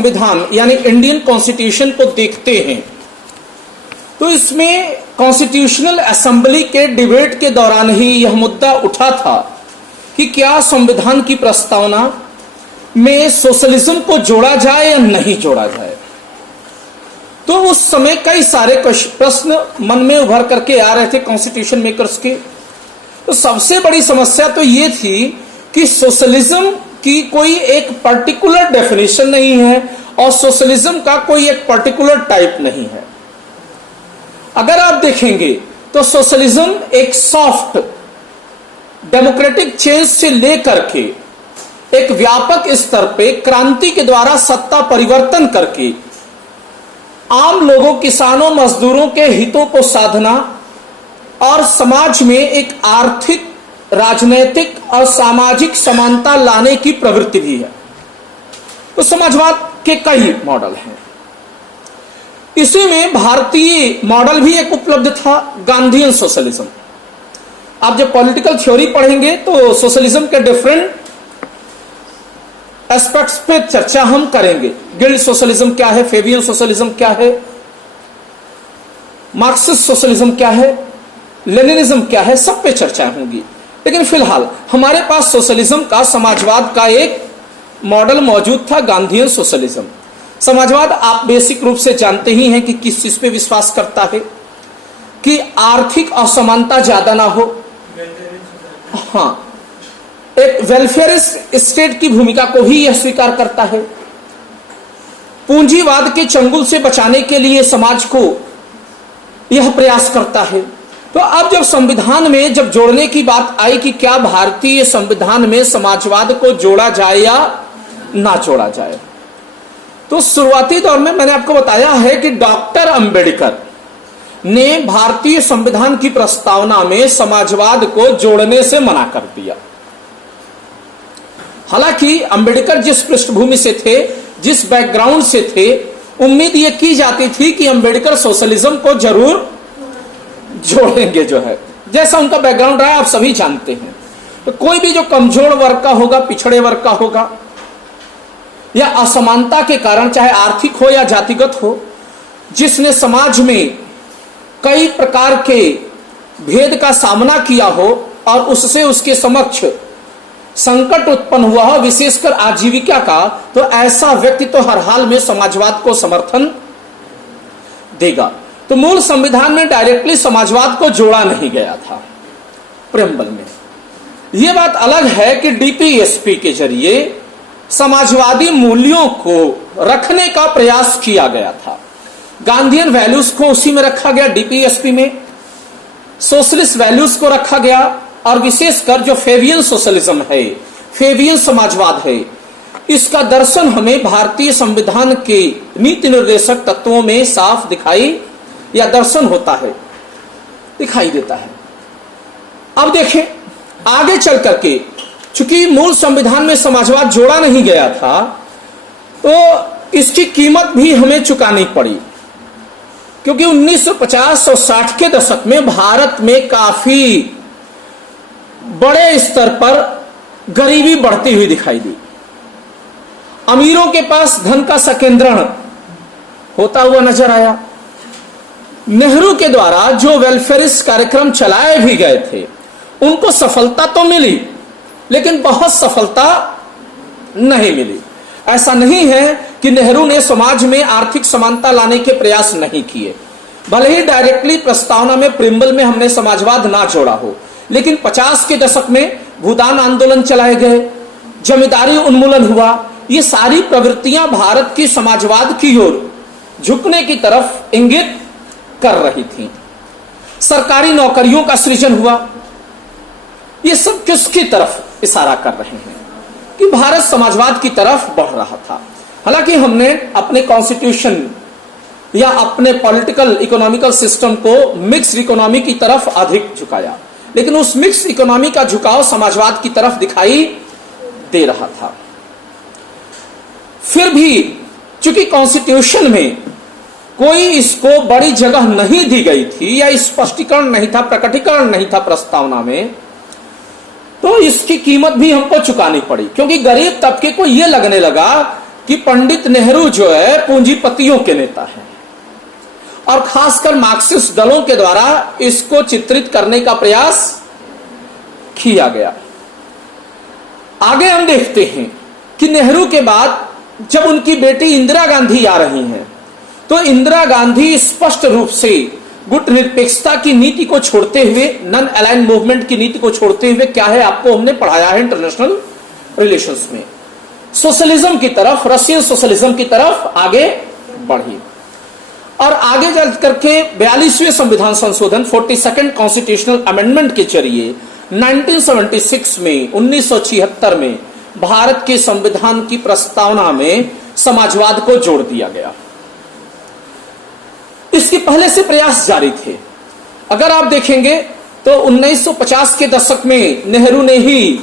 संविधान यानी Indian constitution को देखते हैं तो इसमें कॉन्स्टिट्यूशनल असेंबली के डिबेट के दौरान ही यह मुद्दा उठा था कि क्या संविधान की प्रस्तावना में सोशलिज्म को जोड़ा जाए या नहीं जोड़ा जाए। तो उस समय कई सारे प्रश्न मन में उभर करके आ रहे थे कॉन्स्टिट्यूशन मेकर्स के। तो सबसे बड़ी समस्या तो ये थी कि सोशलिज्म की कोई एक पर्टिकुलर डेफिनेशन नहीं है और सोशलिज्म का कोई एक पर्टिकुलर टाइप नहीं है। अगर आप देखेंगे तो सोशलिज्म एक सॉफ्ट डेमोक्रेटिक चेंज से लेकर के एक व्यापक स्तर पे क्रांति के द्वारा सत्ता परिवर्तन करके आम लोगों, किसानों, मजदूरों के हितों को साधना और समाज में एक आर्थिक, राजनीतिक और सामाजिक समानता लाने की प्रवृत्ति भी है। तो समाजवाद के कई मॉडल हैं। इसी में भारतीय मॉडल भी एक उपलब्ध था, गांधीयन सोशलिज्म। आप जब पॉलिटिकल थ्योरी पढ़ेंगे तो सोशलिज्म के डिफरेंट एस्पेक्ट्स पे चर्चा हम करेंगे। गिल्ड सोशलिज्म क्या है, फेबियन सोशलिज्म क्या है, मार्क्सिस्ट सोशलिज्म क्या है, लेनिनिज्म क्या है, सब पे चर्चा होंगी। लेकिन फिलहाल हमारे पास सोशलिज्म का, समाजवाद का एक मॉडल मौजूद था, गांधीयन सोशलिज्म। समाजवाद आप बेसिक रूप से जानते ही हैं कि किस चीज पे विश्वास करता है कि आर्थिक असमानता ज्यादा ना हो, हाँ, एक वेलफेयरिस्ट स्टेट की भूमिका को ही यह स्वीकार करता है, पूंजीवाद के चंगुल से बचाने के लिए समाज को यह प्रयास करता है। तो अब जब संविधान में जब जोड़ने की बात आई कि क्या भारतीय संविधान में समाजवाद को जोड़ा जाए या ना जोड़ा जाए, तो शुरुआती दौर में मैंने आपको बताया है कि डॉक्टर अंबेडकर ने भारतीय संविधान की प्रस्तावना में समाजवाद को जोड़ने से मना कर दिया। हालांकि अंबेडकर जिस पृष्ठभूमि से थे, जिस बैकग्राउंड से थे, उम्मीद यह की जाती थी कि अंबेडकर सोशलिज्म को जरूर जोड़ेंगे। जो है जैसा उनका बैकग्राउंड रहा आप सभी जानते हैं। तो कोई भी जो कमजोर वर्ग का होगा, पिछड़े वर्ग का होगा, या असमानता के कारण चाहे आर्थिक हो या जातिगत हो, जिसने समाज में कई प्रकार के भेद का सामना किया हो और उससे उसके समक्ष संकट उत्पन्न हुआ हो, विशेषकर आजीविका का, तो ऐसा व्यक्ति तो हर हाल में समाजवाद को समर्थन देगा। तो मूल संविधान में डायरेक्टली समाजवाद को जोड़ा नहीं गया था प्रेम्बल में। यह बात अलग है कि डीपीएसपी के जरिए समाजवादी मूल्यों को रखने का प्रयास किया गया था। गांधीयन वैल्यूज को उसी में रखा गया, डीपीएसपी में सोशलिस्ट वैल्यूज को रखा गया, और विशेषकर जो फेबियन सोशलिज्म है, फेबियन समाजवाद है, इसका दर्शन हमें भारतीय संविधान के नीति निर्देशक तत्वों में साफ दिखाई या दर्शन होता है, दिखाई देता है। अब देखें आगे चल करके, चूंकि मूल संविधान में समाजवाद जोड़ा नहीं गया था तो इसकी कीमत भी हमें चुकानी पड़ी, क्योंकि 1950 और 60 के दशक में भारत में काफी बड़े स्तर पर गरीबी बढ़ती हुई दिखाई दी। अमीरों के पास धन का संकेंद्रण होता हुआ नजर आया। नेहरू के द्वारा जो वेलफेयरिस्ट कार्यक्रम चलाए भी गए थे उनको सफलता तो मिली, लेकिन बहुत सफलता नहीं मिली। ऐसा नहीं है कि नेहरू ने समाज में आर्थिक समानता लाने के प्रयास नहीं किए। भले ही डायरेक्टली प्रस्तावना में, प्रिम्बल में हमने समाजवाद ना जोड़ा हो, लेकिन 50 के दशक में भूदान आंदोलन चलाए गए, जमींदारी उन्मूलन हुआ। ये सारी प्रवृत्तियां भारत की समाजवाद की ओर झुकने की तरफ इंगित कर रही थी। सरकारी नौकरियों का सृजन हुआ। ये सब किसकी तरफ इशारा कर रहे हैं कि भारत समाजवाद की तरफ बढ़ रहा था। हालांकि हमने अपने कॉन्स्टिट्यूशन या अपने पॉलिटिकल इकोनॉमिकल सिस्टम को मिक्स्ड इकोनॉमी की तरफ अधिक झुकाया, लेकिन उस मिक्स्ड इकोनॉमी का झुकाव समाजवाद की तरफ दिखाई दे रहा था। फिर भी चूंकि कॉन्स्टिट्यूशन में कोई इसको बड़ी जगह नहीं दी गई थी या स्पष्टीकरण नहीं था, प्रकटीकरण नहीं था प्रस्तावना में, तो इसकी कीमत भी हमको चुकानी पड़ी, क्योंकि गरीब तबके को यह लगने लगा कि पंडित नेहरू जो है पूंजीपतियों के नेता हैं, और खासकर मार्क्सिस्ट दलों के द्वारा इसको चित्रित करने का प्रयास किया गया। आगे हम देखते हैं कि नेहरू के बाद जब उनकी बेटी इंदिरा गांधी आ रही हैं, तो इंदिरा गांधी स्पष्ट रूप से गुटनिरपेक्षता की नीति को छोड़ते हुए, नॉन अलाइन मूवमेंट की नीति को छोड़ते हुए, क्या है आपको हमने पढ़ाया है इंटरनेशनल रिलेशंस में, सोशलिज्म की तरफ, रशियन सोशलिज्म की तरफ आगे बढ़ी। और आगे चल करके 42वें संविधान संशोधन 42nd कॉन्स्टिट्यूशनल अमेंडमेंट के जरिए 1976 में 1976 में भारत के संविधान की प्रस्तावना में समाजवाद को जोड़ दिया गया। इसके पहले से प्रयास जारी थे। अगर आप देखेंगे तो 1950 के दशक में नेहरू ने ही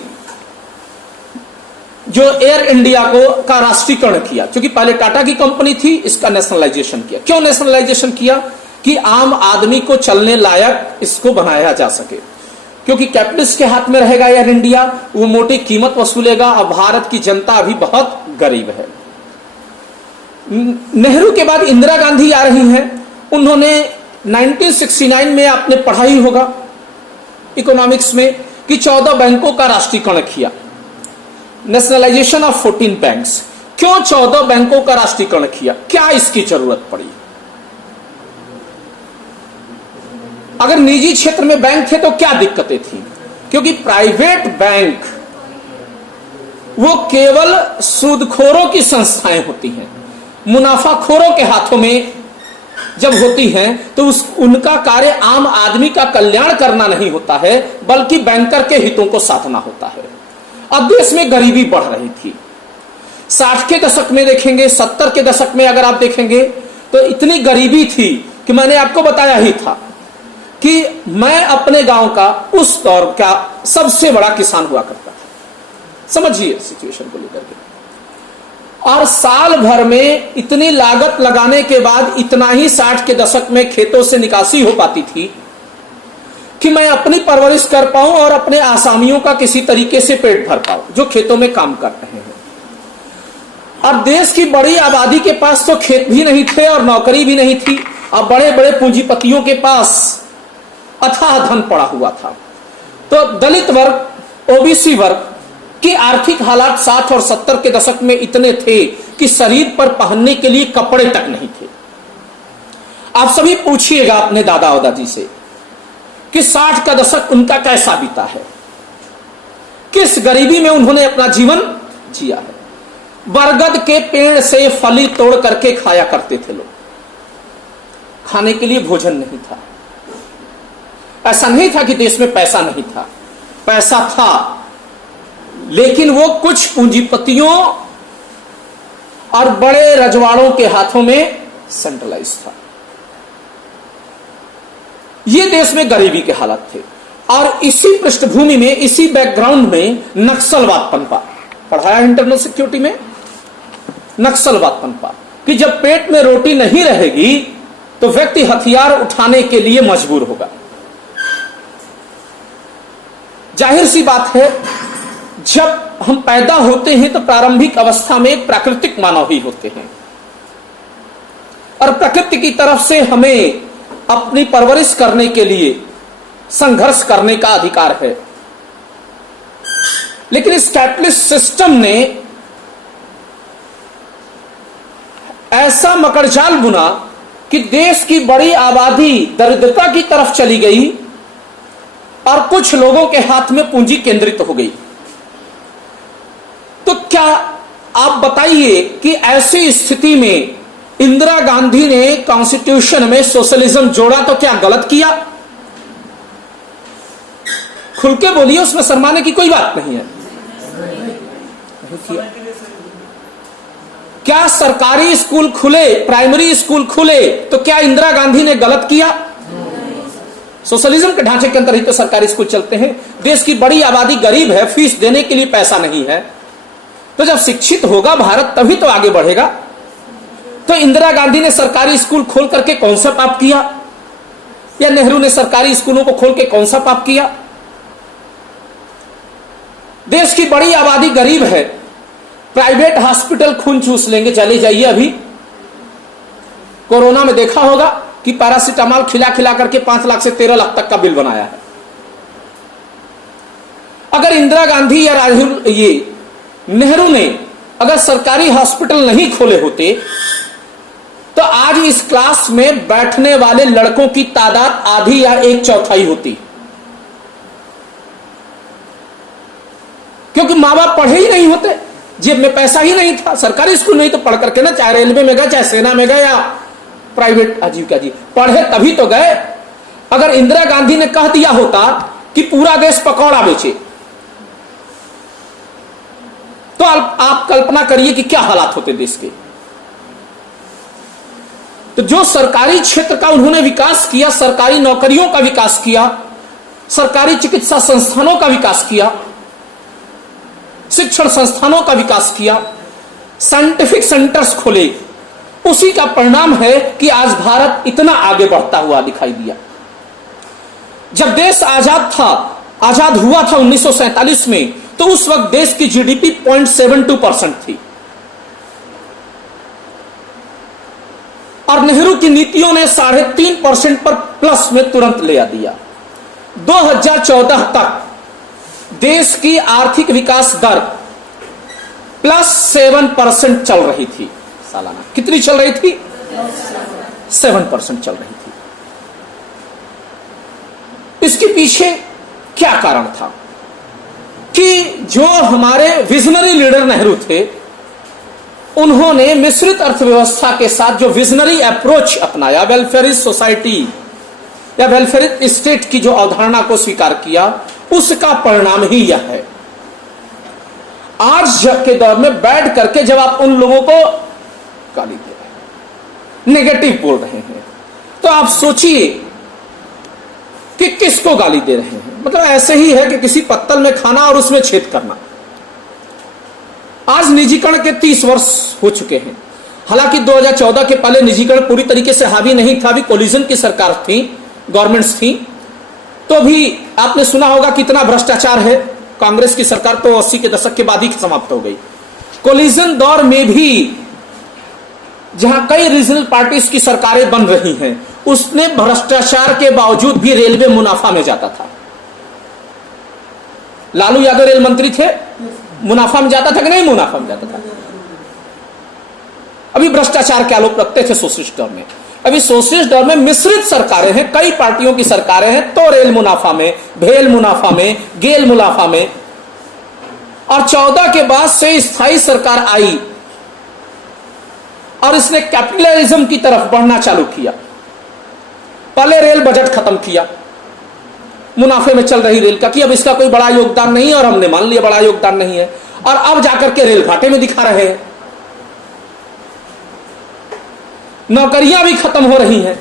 जो एयर इंडिया का राष्ट्रीयकरण किया, क्योंकि पहले टाटा की कंपनी थी, इसका नेशनलाइजेशन किया। क्यों नेशनलाइजेशन किया? कि आम आदमी को चलने लायक इसको बनाया जा सके, क्योंकि कैपिटलिस्ट के हाथ में रहेगा एयर इंडिया, वो मोटी कीमत वसूलेगा, और भारत की जनता अभी बहुत गरीब है। नेहरू के बाद इंदिरा गांधी आ रही हैं। उन्होंने 1969 में आपने पढ़ा ही होगा इकोनॉमिक्स में कि 14 बैंकों का राष्ट्रीयकरण किया, नेशनलाइजेशन ऑफ 14 बैंक्स। क्यों 14 बैंकों का राष्ट्रीयकरण किया? क्या इसकी जरूरत पड़ी? अगर निजी क्षेत्र में बैंक थे तो क्या दिक्कतें थी? क्योंकि प्राइवेट बैंक वो केवल सूदखोरों की संस्थाएं होती हैं, मुनाफाखोरों के हाथों में जब होती हैं तो उनका कार्य आम आदमी का कल्याण करना नहीं होता है, बल्कि बैंकर के हितों को साधना होता है। अब देश में गरीबी बढ़ रही थी। 60 के दशक में देखेंगे, 70 के दशक में अगर आप देखेंगे तो इतनी गरीबी थी कि मैंने आपको बताया ही था कि मैं अपने गांव का उस दौर का सबसे बड़ा किसान हुआ करता था। समझिए सिचुएशन को लेकर के। और साल भर में इतनी लागत लगाने के बाद इतना ही 60 के दशक में खेतों से निकासी हो पाती थी कि मैं अपनी परवरिश कर पाऊं और अपने आसामियों का किसी तरीके से पेट भर पाऊं जो खेतों में काम कर रहे हैं। और देश की बड़ी आबादी के पास तो खेत भी नहीं थे और नौकरी भी नहीं थी, और बड़े बड़े पूंजीपतियों के पास अथाह धन पड़ा हुआ था। तो दलित वर्ग, ओबीसी वर्ग की आर्थिक हालात 60 और 70 के दशक में इतने थे कि शरीर पर पहनने के लिए कपड़े तक नहीं थे। आप सभी पूछिएगा अपने दादा और दादी से कि 60 का दशक उनका कैसा बीता है, किस गरीबी में उन्होंने अपना जीवन जिया है। बरगद के पेड़ से फली तोड़ करके खाया करते थे लोग, खाने के लिए भोजन नहीं था। ऐसा नहीं था कि देश में पैसा नहीं था, पैसा था, लेकिन वो कुछ पूंजीपतियों और बड़े रजवाड़ों के हाथों में सेंट्रलाइज था। ये देश में गरीबी के हालात थे। और इसी पृष्ठभूमि में, इसी बैकग्राउंड में नक्सलवाद पनपा। पढ़ाया इंटरनल सिक्योरिटी में नक्सलवाद पनपा कि जब पेट में रोटी नहीं रहेगी तो व्यक्ति हथियार उठाने के लिए मजबूर होगा। जाहिर सी बात है, जब हम पैदा होते हैं तो प्रारंभिक अवस्था में एक प्राकृतिक मानव ही होते हैं, और प्रकृति की तरफ से हमें अपनी परवरिश करने के लिए संघर्ष करने का अधिकार है। लेकिन इस कैपिटलिस्ट सिस्टम ने ऐसा मकड़जाल बुना कि देश की बड़ी आबादी दरिद्रता की तरफ चली गई और कुछ लोगों के हाथ में पूंजी केंद्रित हो गई। तो क्या आप बताइए कि ऐसी स्थिति में इंदिरा गांधी ने कॉन्स्टिट्यूशन में सोशलिज्म जोड़ा तो क्या गलत किया? खुल के बोलिए, उसमें शर्माने की कोई बात नहीं है। क्या सरकारी स्कूल खुले, प्राइमरी स्कूल खुले तो क्या इंदिरा गांधी ने गलत किया? सोशलिज्म के ढांचे के अंदर ही तो सरकारी स्कूल चलते हैं। देश की बड़ी आबादी गरीब है, फीस देने के लिए पैसा नहीं है, तो जब शिक्षित होगा भारत तभी तो आगे बढ़ेगा। तो इंदिरा गांधी ने सरकारी स्कूल खोल करके कौन सा पाप किया, या नेहरू ने सरकारी स्कूलों को खोल के कौन सा पाप किया? देश की बड़ी आबादी गरीब है प्राइवेट हॉस्पिटल खून चूस लेंगे। चले जाइए, अभी कोरोना में देखा होगा कि पैरासीटामोल खिला खिला करके 5 लाख से 13 लाख तक का बिल बनाया है। अगर इंदिरा गांधी या राजीव नेहरू ने अगर सरकारी हॉस्पिटल नहीं खोले होते तो आज इस क्लास में बैठने वाले लड़कों की तादाद आधी या 1/4 होती, क्योंकि मां बाप पढ़े ही नहीं होते, जेब में पैसा ही नहीं था, सरकारी स्कूल नहीं तो पढ़ करके ना, चाहे रेलवे में गए, चाहे सेना में गए या प्राइवेट आजीविका जी पढ़े तभी तो गए। अगर इंदिरा गांधी ने कह दिया होता कि पूरा देश पकौड़ा बेचे, तो आप कल्पना करिए कि क्या हालात होते देश के। तो जो सरकारी क्षेत्र का उन्होंने विकास किया, सरकारी नौकरियों का विकास किया, सरकारी चिकित्सा संस्थानों का विकास किया, शिक्षण संस्थानों का विकास किया, साइंटिफिक सेंटर्स खोले, उसी का परिणाम है कि आज भारत इतना आगे बढ़ता हुआ दिखाई दिया। जब देश आजाद हुआ था 1947 में, तो उस वक्त देश की जीडीपी 0.72% थी, और नेहरू की नीतियों ने 3.5% पर प्लस में तुरंत ले आ दिया। 2014 तक देश की आर्थिक विकास दर +7% चल रही थी सालाना। कितनी चल रही थी? 7% चल रही थी। इसके पीछे क्या कारण था कि जो हमारे विजनरी लीडर नेहरू थे, उन्होंने मिश्रित अर्थव्यवस्था के साथ जो विजनरी अप्रोच अपनाया, वेलफेयरिस्ट सोसाइटी या वेलफेयरिस्ट स्टेट की जो अवधारणा को स्वीकार किया, उसका परिणाम ही यह है। आज के दौर में बैठ करके जब आप उन लोगों को गाली दे रहे हैं, नेगेटिव बोल रहे हैं, तो आप सोचिए कि किसको गाली दे रहे हैं। मतलब ऐसे ही है कि किसी पत्तल में खाना और उसमें छेद करना। आज निजीकरण के 30 वर्ष हो चुके हैं। हालांकि 2014 के पहले निजीकरण पूरी तरीके से हावी नहीं था, अभी कोलिजन की सरकार थी, गवर्नमेंट्स थी, तो भी आपने सुना होगा कितना भ्रष्टाचार है। कांग्रेस की सरकार तो 80 के दशक के बाद ही समाप्त हो गई। कोलिजन दौर में भी जहां कई रीजनल पार्टीज की सरकारें बन रही हैं, उसने भ्रष्टाचार के बावजूद भी रेलवे मुनाफा में जाता था। लालू यादव रेल मंत्री थे, मुनाफा में जाता था कि नहीं? मुनाफा में जाता था। अभी भ्रष्टाचार के आरोप रखते थे सोशलिस्ट दौर में। अभी सोशलिस्ट दौर में मिश्रित सरकारें हैं, कई पार्टियों की सरकारें हैं, तो रेल मुनाफा में, भेल मुनाफा में, गेल मुनाफा में। और 14 के बाद से स्थायी सरकार आई और इसने कैपिटलिज्म की तरफ बढ़ना चालू किया। पहले रेल बजट खत्म किया, मुनाफे में चल रही रेल का, कि अब इसका कोई बड़ा योगदान नहीं है, और हमने मान लिया बड़ा योगदान नहीं है, और अब जाकर के रेल घाटे में दिखा रहे हैं। नौकरियां भी खत्म हो रही हैं,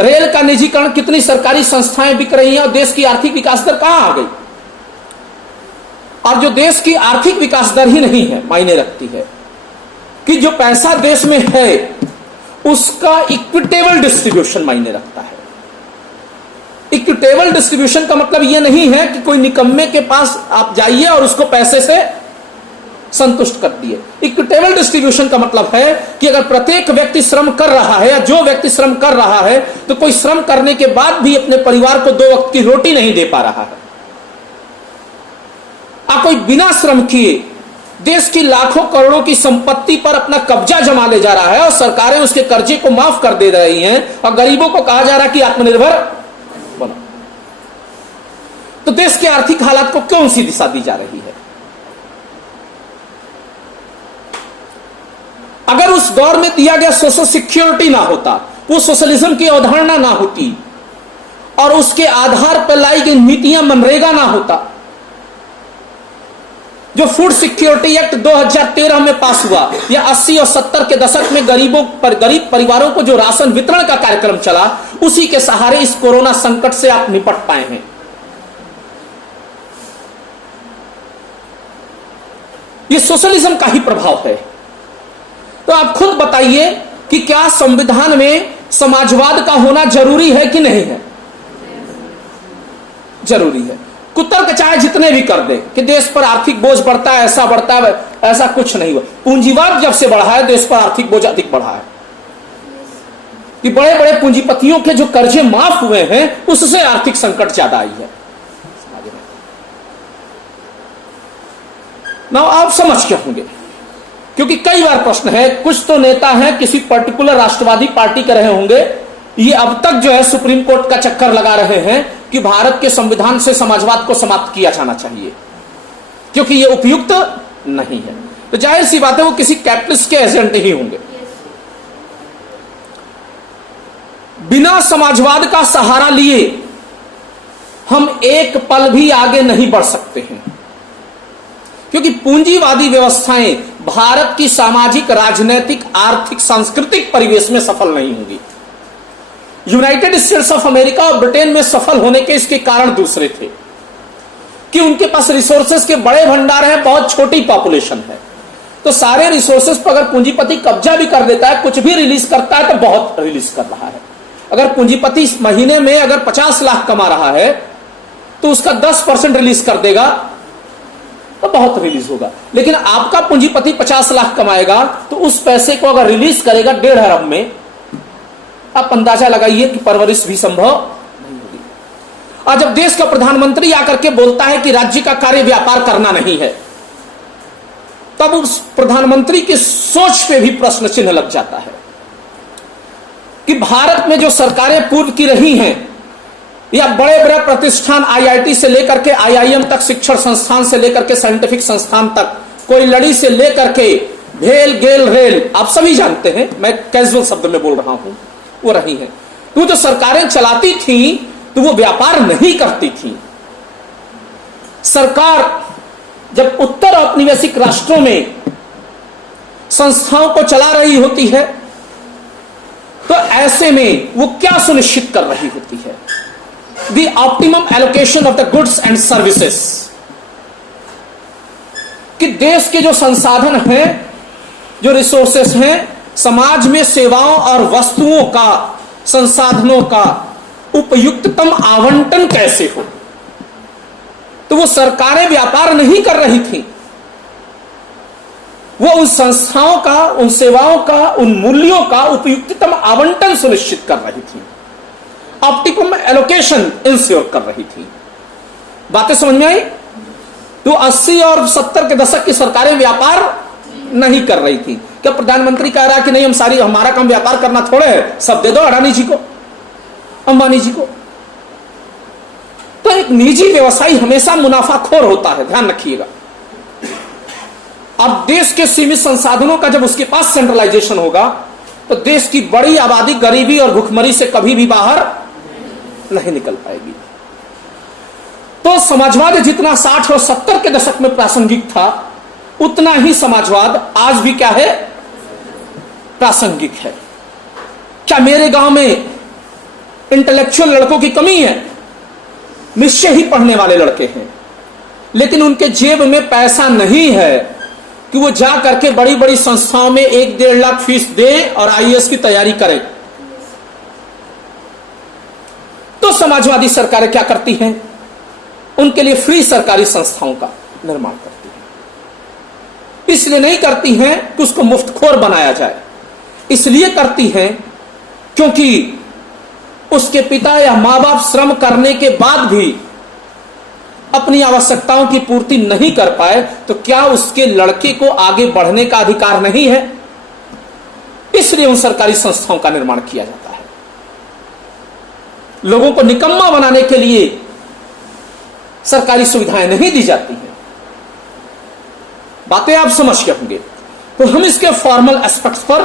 रेल का निजीकरण, कितनी सरकारी संस्थाएं बिक रही हैं, और देश की आर्थिक विकास दर कहां आ गई। और जो देश की आर्थिक विकास दर ही नहीं है, मायने रखती है कि जो पैसा देश में है उसका इक्विटेबल डिस्ट्रीब्यूशन मायने रखता है। इक्विटेबल डिस्ट्रीब्यूशन का मतलब यह नहीं है कि कोई निकम्मे के पास आप जाइए और उसको पैसे से संतुष्ट कर दिए। इक्विटेबल डिस्ट्रीब्यूशन का मतलब है कि अगर प्रत्येक व्यक्ति श्रम कर रहा है, या जो व्यक्ति श्रम कर रहा है, तो कोई श्रम करने के बाद भी अपने परिवार को 2 वक्त की रोटी नहीं दे पा रहा है, और कोई बिना श्रम किए देश की लाखों करोड़ों की संपत्ति पर अपना कब्जा जमा ले जा रहा है, और सरकारें उसके कर्जे को माफ कर दे रही हैं, और गरीबों को कहा जा रहा है कि आत्मनिर्भर बनो। तो देश के आर्थिक हालात को कौन सी दिशा दी जा रही है? अगर उस दौर में दिया गया सोशल सिक्योरिटी ना होता, वो सोशलिज्म की अवधारणा ना होती, और उसके आधार पर लाई गई नीतियां मनरेगा ना होता, जो फूड सिक्योरिटी एक्ट 2013 में पास हुआ, या 80 और 70 के दशक में गरीब परिवारों को जो राशन वितरण का कार्यक्रम चला, उसी के सहारे इस कोरोना संकट से आप निपट पाए हैं। ये सोशलिज्म का ही प्रभाव है। तो आप खुद बताइए कि क्या संविधान में समाजवाद का होना जरूरी है कि नहीं है? जरूरी है। कुतर्क चाहे जितने भी कर दे कि देश पर आर्थिक बोझ बढ़ता है, ऐसा बढ़ता है, ऐसा कुछ नहीं हुआ। पूंजीवाद जब से बढ़ा है, देश पर आर्थिक बोझ अधिक बढ़ा है कि बड़े बड़े पूंजीपतियों के जो कर्जे माफ हुए हैं, उससे आर्थिक संकट ज्यादा आई है। ना आप समझ क्या होंगे, क्योंकि कई बार प्रश्न है, कुछ तो नेता हैं किसी पर्टिकुलर राष्ट्रवादी पार्टी के रहे होंगे, ये अब तक जो है सुप्रीम कोर्ट का चक्कर लगा रहे हैं कि भारत के संविधान से समाजवाद को समाप्त किया जाना चाहिए क्योंकि ये उपयुक्त नहीं है। तो जाहिर सी बात है वो किसी कैपिटलिस्ट के एजेंट ही होंगे। बिना समाजवाद का सहारा लिए हम एक पल भी आगे नहीं बढ़ सकते हैं, क्योंकि पूंजीवादी व्यवस्थाएं भारत की सामाजिक, राजनीतिक, आर्थिक, सांस्कृतिक परिवेश में सफल नहीं होंगी। यूनाइटेड स्टेट्स ऑफ अमेरिका और ब्रिटेन में सफल होने के इसके कारण दूसरे थे कि उनके पास रिसोर्सेस के बड़े भंडार हैं, बहुत छोटी पॉपुलेशन है, तो सारे रिसोर्सेस पर अगर पूंजीपति कब्जा भी कर देता है, कुछ भी रिलीज करता है तो बहुत रिलीज कर रहा है। अगर पूंजीपति इस महीने में अगर 50 लाख कमा रहा है तो उसका 10% रिलीज कर देगा तो बहुत रिलीज होगा। लेकिन आपका पूंजीपति 50 लाख कमाएगा तो उस पैसे को अगर रिलीज करेगा 1.5 अरब में, आप अंदाजा लगाइए कि परवरिश भी संभव नहीं होगी। और जब देश का प्रधानमंत्री आकर के बोलता है कि राज्य का कार्य व्यापार करना नहीं है, तब उस प्रधानमंत्री की सोच पे भी प्रश्न चिन्ह लग जाता है कि भारत में जो सरकारें पूर्व की रही हैं या बड़े बड़े प्रतिष्ठान आईआईटी से लेकर के आईआईएम तक, शिक्षण संस्थान से लेकर के साइंटिफिक संस्थान तक, कोई लड़ी से लेकर के भेल गेल रेल, आप सभी जानते हैं, मैं कैजुअल शब्द में बोल रहा हूं, वो रही हैं। तो जो सरकारें चलाती थी तो वो व्यापार नहीं करती थी। सरकार जब उत्तर औपनिवेशिक राष्ट्रों में संस्थाओं को चला रही होती है तो ऐसे में वो क्या सुनिश्चित कर रही होती है? The optimum allocation of the goods and services, कि देश के जो संसाधन हैं, जो रिसोर्सेस हैं, समाज में सेवाओं और वस्तुओं का, संसाधनों का उपयुक्ततम आवंटन कैसे हो। तो वो सरकारें व्यापार नहीं कर रही थी, वो उन संस्थाओं का, उन सेवाओं का, उन मूल्यों का उपयुक्ततम आवंटन सुनिश्चित कर रही थी, ऑप्टिमम एलोकेशन इंश्योर कर रही थी। बातें समझ में आई? तो 80 और 70 के दशक की सरकारें व्यापार नहीं कर रही थी। क्या प्रधानमंत्री कह रहा है कि नहीं, हमारा काम व्यापार करना थोड़े है, सब दे दो अडानी जी को, अंबानी जी को। तो एक निजी व्यवसायी हमेशा मुनाफाखोर होता है, ध्यान रखिएगा। अब देश के सीमित संसाधनों का जब उसके पास सेंट्रलाइजेशन होगा तो देश की बड़ी आबादी गरीबी और भुखमरी से कभी भी बाहर नहीं निकल पाएगी। तो समाजवाद जितना 60 और 70 के दशक में प्रासंगिक था, उतना ही समाजवाद आज भी क्या है? प्रासंगिक है। क्या मेरे गांव में इंटेलेक्चुअल लड़कों की कमी है? निश्चय ही पढ़ने वाले लड़के हैं, लेकिन उनके जेब में पैसा नहीं है कि वो जा करके बड़ी बड़ी संस्थाओं में 1-1.5 लाख फीस दे और आईएएस की तैयारी करे। तो समाजवादी सरकारें क्या करती हैं? उनके लिए फ्री सरकारी संस्थाओं का निर्माण करती हैं। इसलिए नहीं करती हैं कि उसको मुफ्तखोर बनाया जाए, इसलिए करती हैं क्योंकि उसके पिता या मां बाप श्रम करने के बाद भी अपनी आवश्यकताओं की पूर्ति नहीं कर पाए तो क्या उसके लड़के को आगे बढ़ने का अधिकार नहीं है? इसलिए उन सरकारी संस्थाओं का निर्माण किया जाता है। लोगों को निकम्मा बनाने के लिए सरकारी सुविधाएं नहीं दी जाती हैं। बातें आप समझ के होंगे। तो हम इसके फॉर्मल एस्पेक्ट्स पर